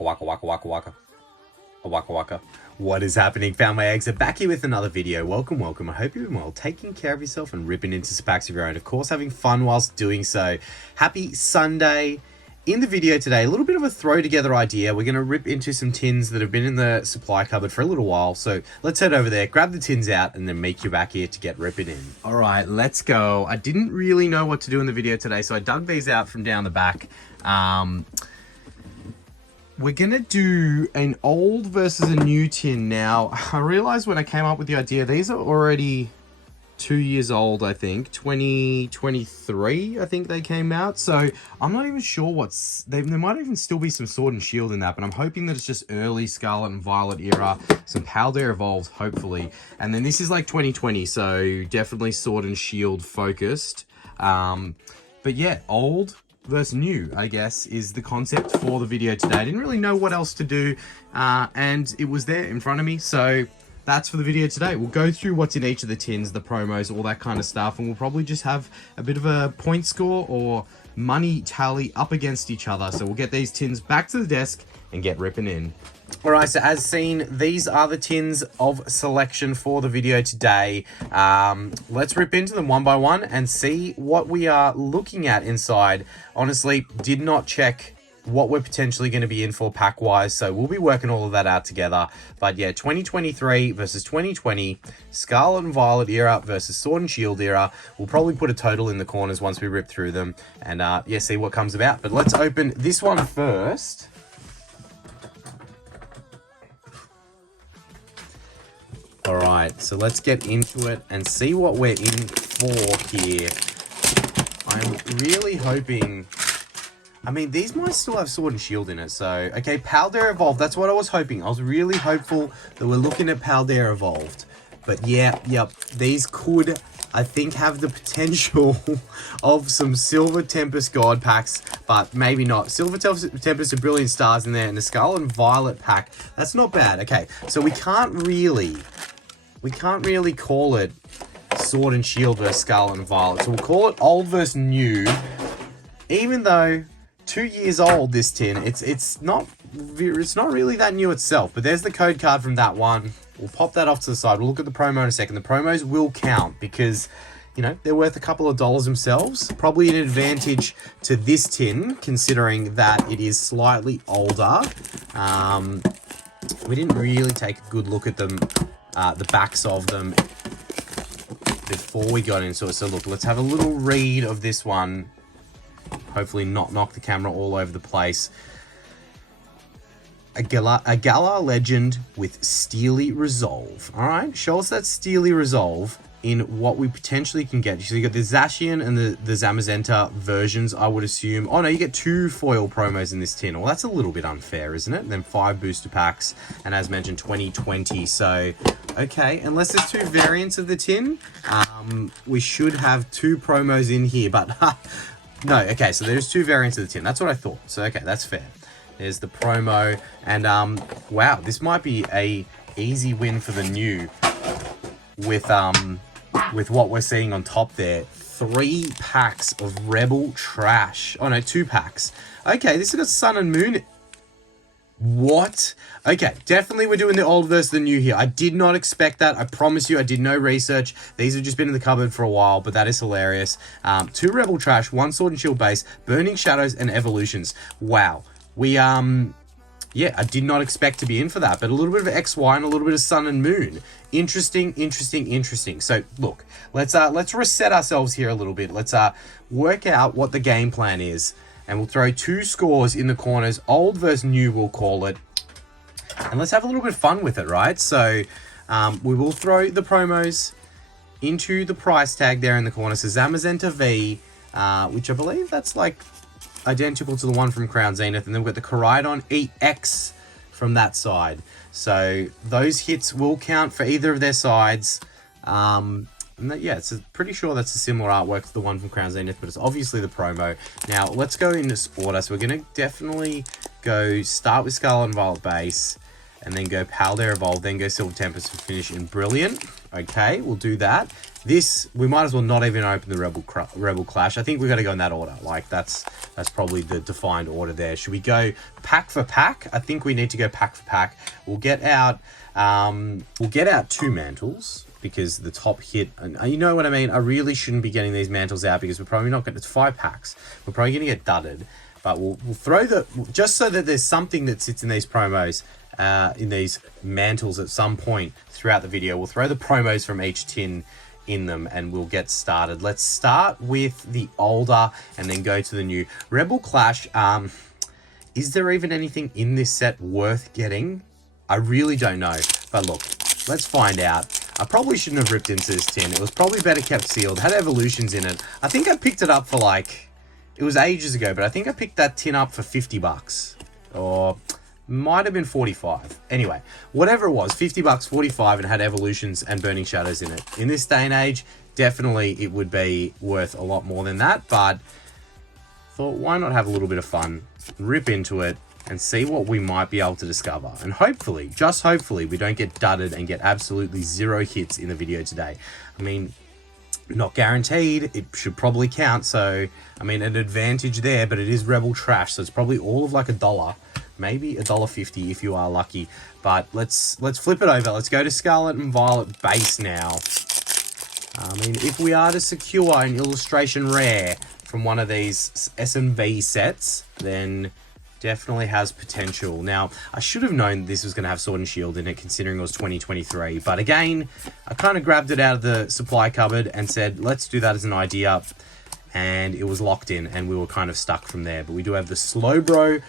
Waka waka waka waka waka. Waka waka. What is happening, Found My Exit? Back here with another video. Welcome. I hope you're well, taking care of yourself and ripping into some packs of your own. Of course, having fun whilst doing so. Happy Sunday. In the video today, a little bit of a throw together idea. We're going to rip into some tins that have been in the supply cupboard for a little while. So let's head over there, grab the tins out, and then meet you back here to get ripping in. All right, let's go. I didn't really know what to do in the video today, so I dug these out from down the back. We're going to do an old versus a new tin. Now, I realized when I came up with the idea, these are already 2 years old, I think. 2023, I think they came out. So I'm not even sure what's... There might even still be some Sword and Shield in that, but I'm hoping that it's just early Scarlet and Violet era. Some Paldea Evolved, hopefully. And then this is like 2020, so definitely Sword and Shield focused. But yeah, old versus new, I guess, is the concept for the video today. I didn't really know what else to do, and it was there in front of me, so that's for the video today. We'll go through what's in each of the tins, the promos, all that kind of stuff, and we'll probably just have a bit of a point score or money tally up against each other. So we'll get these tins back to the desk and get ripping in. All right, so as seen, these are the tins of selection for the video today. Let's rip into them one by one and see what we are looking at inside. Honestly, did not check what we're potentially going to be in for pack-wise, so we'll be working all of that out together. But yeah, 2023 versus 2020, Scarlet and Violet era versus Sword and Shield era. We'll probably put a total in the corners once we rip through them and yeah, see what comes about. But let's open this one first. All right, so let's get into it and see what we're in for here. I'm really hoping... I mean, these might still have Sword and Shield in it, so... Okay, Paldea Evolved, that's what I was hoping. I was really hopeful that we're looking at Paldea Evolved. But yeah, yep, these could, I think, have the potential of some Silver Tempest God packs, but maybe not. Silver Tempest of Brilliant Stars in there, and the Scarlet and Violet pack. That's not bad. Okay, so we can't really call it Sword and Shield versus Scarlet and Violet. So we'll call it old versus new, even though 2 years old, this tin, it's not really that new itself. But there's the code card from that one. We'll pop that off to the side. We'll look at the promo in a second. The promos will count because, you know, they're worth a couple of dollars themselves. Probably an advantage to this tin, considering that it is slightly older. We didn't really take a good look at them, the backs of them, before we got into it. So look, let's have a little read of this one. Hopefully not knock the camera all over the place. A Galar Legend with Steely Resolve. Alright, show us that Steely Resolve in what we potentially can get. So you got the Zacian and the Zamazenta versions, I would assume. Oh no, you get 2 foil promos in this tin. Well, that's a little bit unfair, isn't it? And then 5 booster packs, and as mentioned, 2020. So, okay, unless there's 2 variants of the tin, we should have 2 promos in here, but... No, okay, so there's 2 variants of the tin. That's what I thought. So, okay, that's fair. There's the promo. And, wow, this might be a easy win for the new with what we're seeing on top there. 3 packs of Rebel Trash. Oh, no, 2 packs. Okay, this has got Sun and Moon. What? Okay, definitely we're doing the old versus the new here. I did not expect that. I promise you, I did no research. These have just been in the cupboard for a while, but that is hilarious. 2 Rebel Trash, 1 Sword and Shield base, Burning Shadows, and Evolutions. Wow. We, yeah, I did not expect to be in for that, but a little bit of XY and a little bit of Sun and Moon. Interesting. So, look, let's reset ourselves here a little bit. Let's work out what the game plan is. And we'll throw 2 scores in the corners. Old versus new, we'll call it. And let's have a little bit of fun with it, right? So we will throw the promos into the price tag there in the corner. So Zamazenta V, which I believe that's like identical to the one from Crown Zenith. And then we've got the Koraidon EX from that side. So those hits will count for either of their sides. And that, yeah, it's pretty sure that's a similar artwork to the one from Crown Zenith, but it's obviously the promo. Now, let's go in this order. So we're going to definitely go start with Scarlet and Violet base, and then go Paldea Evolve, then go Silver Tempest and finish in Brilliant. Okay, we'll do that. This, we might as well not even open the Rebel Clash. I think we've got to go in that order. Like, that's probably the defined order there. Should we go pack for pack? I think we need to go pack for pack. We'll get out 2 mantles, because the top hit, and you know what I mean? I really shouldn't be getting these mantles out, because we're probably not going to, it's 5 packs. We're probably going to get dudded. But we'll throw just so that there's something that sits in these promos, in these mantles at some point throughout the video. We'll throw the promos from each tin in them, and we'll get started. Let's start with the older and then go to the new. Rebel Clash, is there even anything in this set worth getting? I really don't know. But look, let's find out. I probably shouldn't have ripped into this tin. It was probably better kept sealed. Had evolutions in it. I think I picked it up for like... It was ages ago, but I think I picked that tin up for 50 bucks. Or might have been 45. Anyway, whatever it was, 50 bucks, 45, and had evolutions and burning shadows in it. In this day and age, definitely it would be worth a lot more than that, but thought, why not have a little bit of fun, rip into it, and see what we might be able to discover. And hopefully, just hopefully, we don't get dudded and get absolutely 0 hits in the video today. I mean, not guaranteed. It should probably count. So, I mean, an advantage there, but it is Rebel Trash. So it's probably all of like $1, maybe $1.50 if you are lucky. But let's flip it over. Let's go to Scarlet and Violet base now. I mean, if we are to secure an illustration rare from one of these S&V sets, then definitely has potential. Now, I should have known this was going to have Sword and Shield in it, considering it was 2023. But again, I kind of grabbed it out of the supply cupboard and said, let's do that as an idea. And it was locked in, and we were kind of stuck from there. But we do have the Slowbro,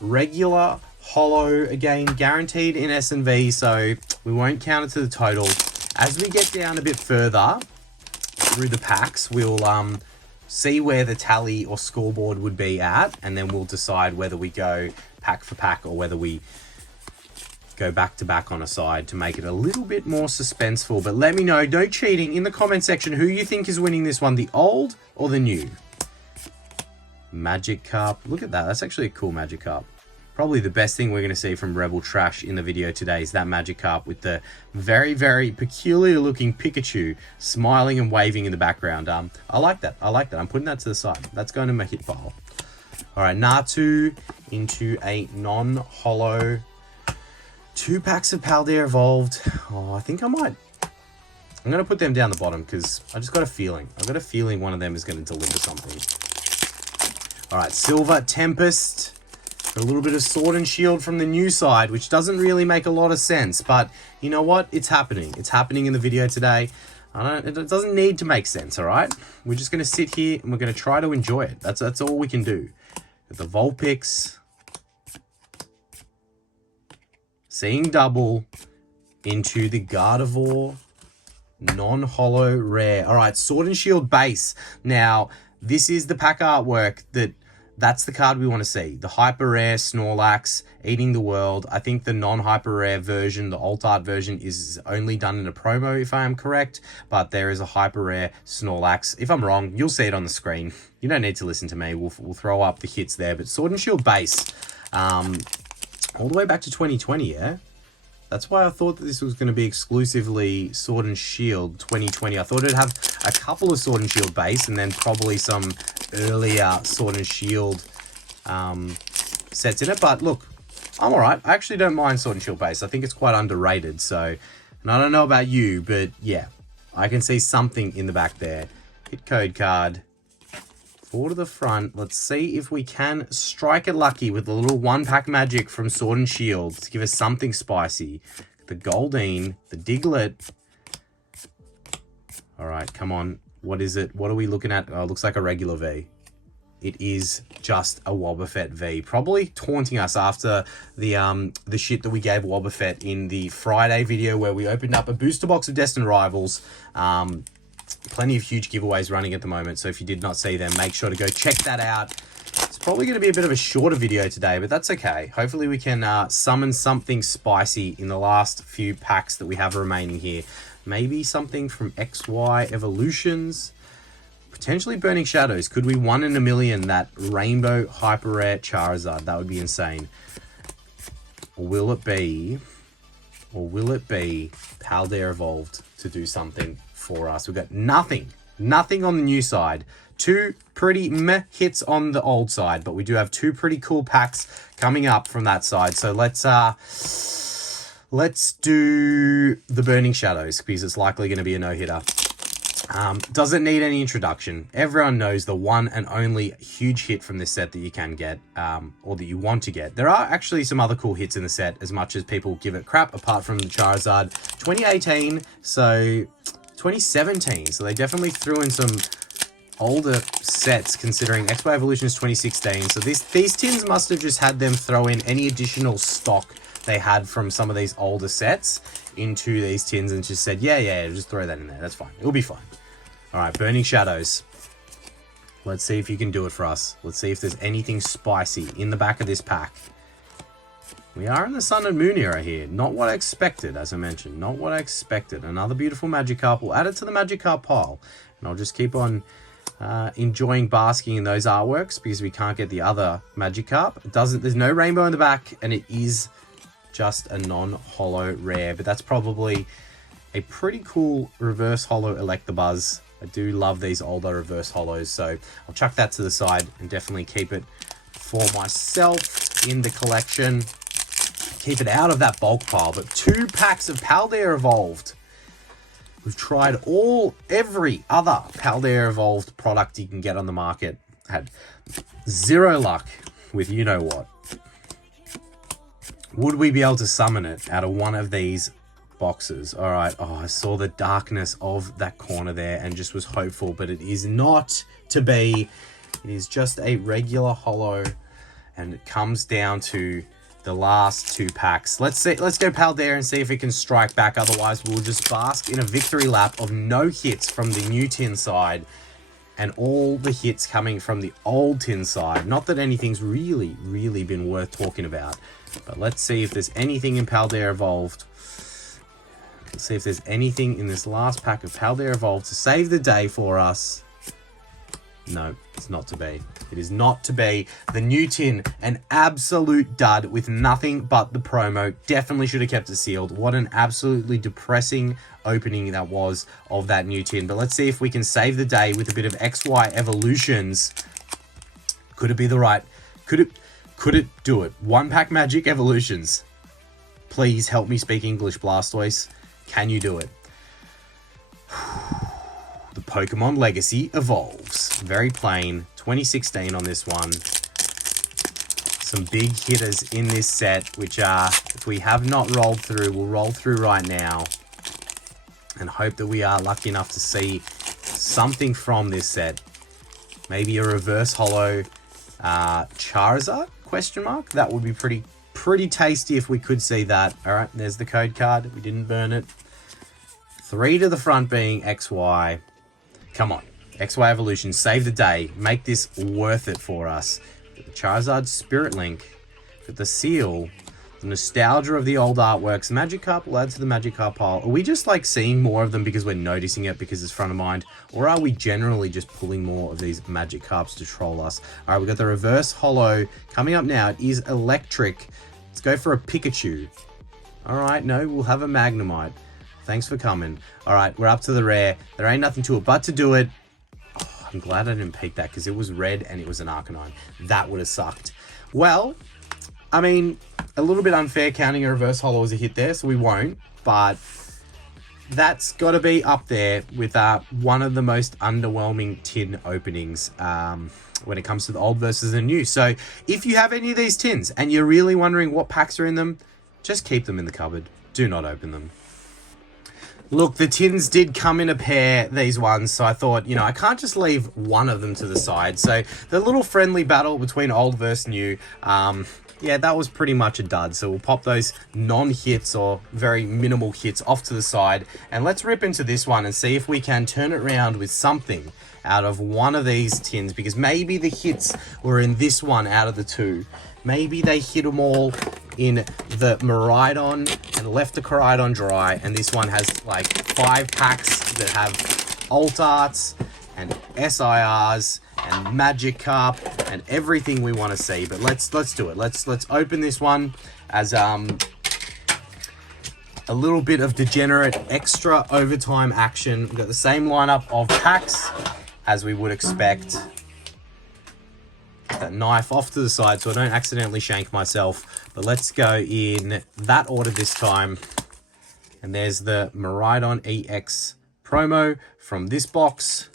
regular, holo, again, guaranteed in S&V, so we won't count it to the total. As we get down a bit further through the packs, we'll see where the tally or scoreboard would be at, and then we'll decide whether we go pack for pack or whether we go back to back on a side to make it a little bit more suspenseful. But let me know, no cheating, in the comment section who you think is winning this one, the old or the new. Magic Cup, look at that, that's actually a cool Magic Cup. Probably the best thing we're going to see from Rebel Trash in the video today is that Magic Cup with the very, very peculiar looking Pikachu smiling and waving in the background. I like that. I like that. I'm putting that to the side. That's going to my hit pile. All right, Natu into a non-holo. 2 packs of Paldea Evolved. Oh, I think I might. I'm going to put them down the bottom because I just got a feeling. I've got a feeling one of them is going to deliver something. All right, Silver Tempest. A little bit of Sword and Shield from the new side, which doesn't really make a lot of sense, but you know what? It's happening. It's happening in the video today. It doesn't need to make sense, all right? We're just going to sit here and we're going to try to enjoy it. That's all we can do. With the Vulpix, seeing double into the Gardevoir, non-holo rare. All right, Sword and Shield base. Now, this is the pack artwork that's the card we want to see. The hyper rare Snorlax eating the world. I think the non-hyper rare version, the alt art version, is only done in a promo if I am correct. But there is a hyper rare Snorlax. If I'm wrong, you'll see it on the screen. You don't need to listen to me. We'll throw up the hits there. But Sword and Shield base, all the way back to 2020, yeah? That's why I thought that this was going to be exclusively Sword and Shield 2020. I thought it'd have a couple of Sword and Shield base and then probably some earlier Sword and Shield sets in it. But look, I'm all right. I actually don't mind Sword and Shield base. I think it's quite underrated. So, and I don't know about you, but yeah, I can see something in the back there. Hit code card. Forward to the front. Let's see if we can strike it lucky with a little 1-pack magic from Sword and Shield to give us something spicy. The Goldeen, the Diglett. All right, come on. What is it? What are we looking at? Oh, it looks like a regular V. It is just a Wobbuffet V. Probably taunting us after the shit that we gave Wobbuffet in the Friday video where we opened up a booster box of Destined Rivals. Plenty of huge giveaways running at the moment, so if you did not see them, make sure to go check that out. It's probably going to be a bit of a shorter video today, but that's okay. Hopefully we can summon something spicy in the last few packs that we have remaining here. Maybe something from XY Evolutions. Potentially Burning Shadows. Could we 1 in a million that Rainbow Hyper Rare Charizard? That would be insane. Or will it be Paldea Evolved to do something for us. We've got nothing on the new side. 2 pretty meh hits on the old side, but we do have 2 pretty cool packs coming up from that side. So let's do the Burning Shadows, because it's likely going to be a no-hitter. Doesn't need any introduction. Everyone knows the one and only huge hit from this set that you can get, or that you want to get. There are actually some other cool hits in the set, as much as people give it crap, apart from the Charizard 2018, so 2017. So they definitely threw in some older sets, considering XY Evolution is 2016. So these tins must have just had them throw in any additional stock they had from some of these older sets into these tins and just said, yeah, just throw that in there. That's fine. It'll be fine. All right, Burning Shadows. Let's see if you can do it for us. Let's see if there's anything spicy in the back of this pack. We are in the Sun and Moon era here. Not what I expected, as I mentioned. Not what I expected. Another beautiful Magikarp. We'll add it to the Magikarp pile. And I'll just keep on enjoying basking in those artworks, because we can't get the other Magikarp. There's no rainbow in the back, and it is just a non-holo rare, but that's probably a pretty cool reverse holo Electabuzz. I do love these older reverse holos, so I'll chuck that to the side and definitely keep it for myself in the collection. Keep it out of that bulk pile. But 2 packs of Paldea Evolved. We've tried every other Paldea Evolved product you can get on the market. Had 0 luck with you know what. Would we be able to summon it out of one of these boxes? All right. Oh, I saw the darkness of that corner there and just was hopeful, but it is not to be. It is just a regular holo, and it comes down to the last 2 packs. Let's go Paldea and see if it can strike back. Otherwise, we'll just bask in a victory lap of no hits from the new tin side and all the hits coming from the old tin side. Not that anything's really been worth talking about. But let's see if there's anything in Paldea Evolved. Let's see if there's anything in this last pack of Paldea Evolved to save the day for us. No, it's not to be. It is not to be. The new tin, an absolute dud with nothing but the promo. Definitely should have kept it sealed. What an absolutely depressing opening that was of that new tin. But let's see if we can save the day with a bit of XY Evolutions. Could it be the right... Could it do it? 1-pack Magic Evolutions. Please help me speak English, Blastoise. Can you do it? The Pokemon Legacy Evolves. Very plain. 2016 on this one. Some big hitters in this set, which are, if we have not rolled through, we'll roll through right now. And hope that we are lucky enough to see something from this set. Maybe a reverse holo Charizard? Question mark? That would be pretty tasty if we could see that. All right, there's the code card. We didn't burn it. 3 to the front being XY. Come on. XY Evolution, save the day. Make this worth it for us. The Charizard Spirit Link. Got the seal. The nostalgia of the old artworks. Magikarp will add to the Magikarp pile. Are we just like seeing more of them because we're noticing it because it's front of mind? Or are we generally just pulling more of these Magikarps to troll us? All right, we've got the reverse holo coming up now. It is electric. Let's go for a Pikachu. All right, no, we'll have a Magnemite. Thanks for coming. All right, we're up to the rare. There ain't nothing to it but to do it. Oh, I'm glad I didn't peek that because it was red and it was an Arcanine. That would have sucked. Well, I mean, a little bit unfair counting a reverse holo as a hit there, so we won't. But that's got to be up there with one of the most underwhelming tin openings when it comes to the old versus the new. So if you have any of these tins and you're really wondering what packs are in them, just keep them in the cupboard. Do not open them. Look, the tins did come in a pair, these ones, so I thought, you know, I can't just leave one of them to the side. So the little friendly battle between old versus new, yeah, that was pretty much a dud. So we'll pop those non-hits or very minimal hits off to the side. And let's rip into this one and see if we can turn it around with something out of one of these tins. Because maybe the hits were in this one out of the 2. Maybe they hit them all in the Miraidon and left the Coridon dry. And this one has like 5 packs that have alt arts and SIRs and Magikarp and everything we want to see. But let's do it. Let's open this one as a a little bit of degenerate extra overtime action. We've got the same lineup of packs as we would expect. Get that knife off to the side so I don't accidentally shank myself. But let's go in that order this time. And there's the Miraidon EX promo from this box.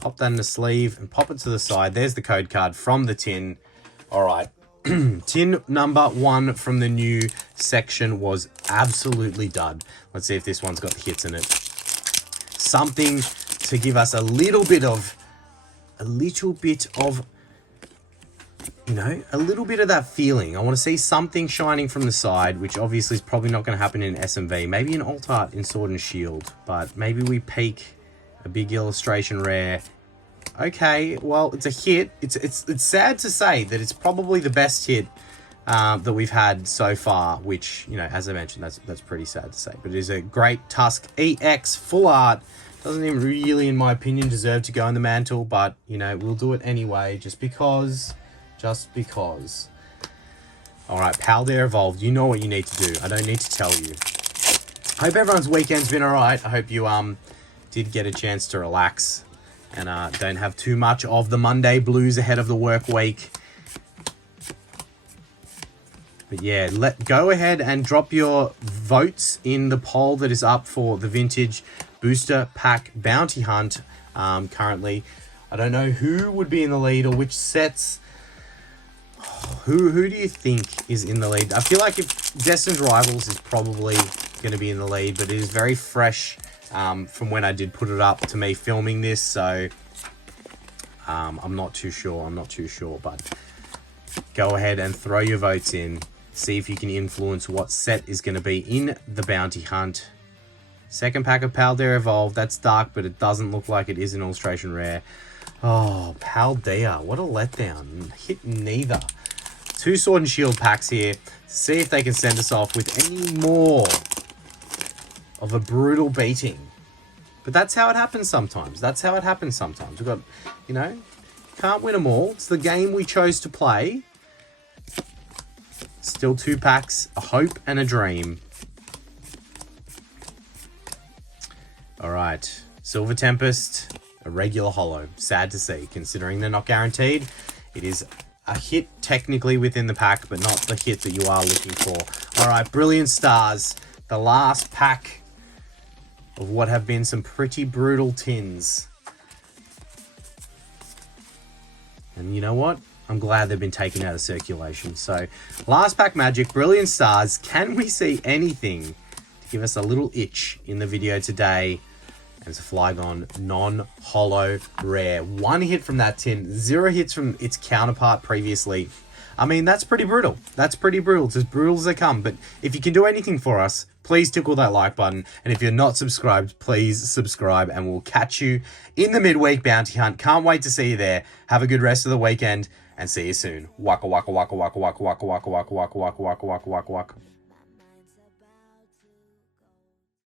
Pop that in the sleeve and pop it to the side. There's the code card from the tin. All right. Tin number 1 from the new section was absolutely dud. Let's see if this one's got the hits in it. Something to give us a little bit of, you know, a little bit of that feeling. I want to see something shining from the side, which obviously is probably not going to happen in SMV. Maybe an alt art in Sword and Shield, but maybe we peak a big illustration rare. Okay, well, it's a hit. It's sad to say that it's probably the best hit that we've had so far, which, you know, as I mentioned, that's pretty sad to say. But it is a great Tusk EX full art. Doesn't even really, in my opinion, deserve to go in the mantle, but, you know, we'll do it anyway, just because. All right, Paldare Evolved. You know what you need to do. I don't need to tell you. Hope everyone's weekend's been all right. I hope you did get a chance to relax and don't have too much of the Monday blues ahead of the work week. But yeah, go ahead and drop your votes in the poll that is up for the Vintage Booster Pack Bounty Hunt currently. I don't know who would be in the lead or which sets. Who do you think is in the lead? I feel like if Destined Rivals is probably going to be in the lead, but it is very fresh from when I did put it up to me filming this, so I'm not too sure, but go ahead and throw your votes in. See if you can influence what set is going to be in the Bounty Hunt. Second pack of Paldare Evolved. That's dark, but it doesn't look like it is an illustration rare. Oh, Paldare. What a letdown. Hit neither. 2 Sword and Shield packs here. See if they can send us off with any more of a brutal beating. But that's how it happens sometimes. We've got, you know, can't win them all. It's the game we chose to play. Still 2 packs, a hope and a dream. All right, Silver Tempest, a regular holo. Sad to see, considering they're not guaranteed. It is a hit technically within the pack, but not the hit that you are looking for. All right, Brilliant Stars, the last pack of what have been some pretty brutal tins. And you know what? I'm glad they've been taken out of circulation. So, last pack magic, Brilliant Stars. Can we see anything to give us a little itch in the video today? And it's a Flygon non-holo rare. 1 hit from that tin, 0 hits from its counterpart previously. I mean, that's pretty brutal. It's as brutal as they come. But if you can do anything for us, please tickle that like button. And if you're not subscribed, please subscribe. And we'll catch you in the midweek bounty hunt. Can't wait to see you there. Have a good rest of the weekend and see you soon. Waka waka waka waka waka waka waka waka waka waka waka waka waka waka waka.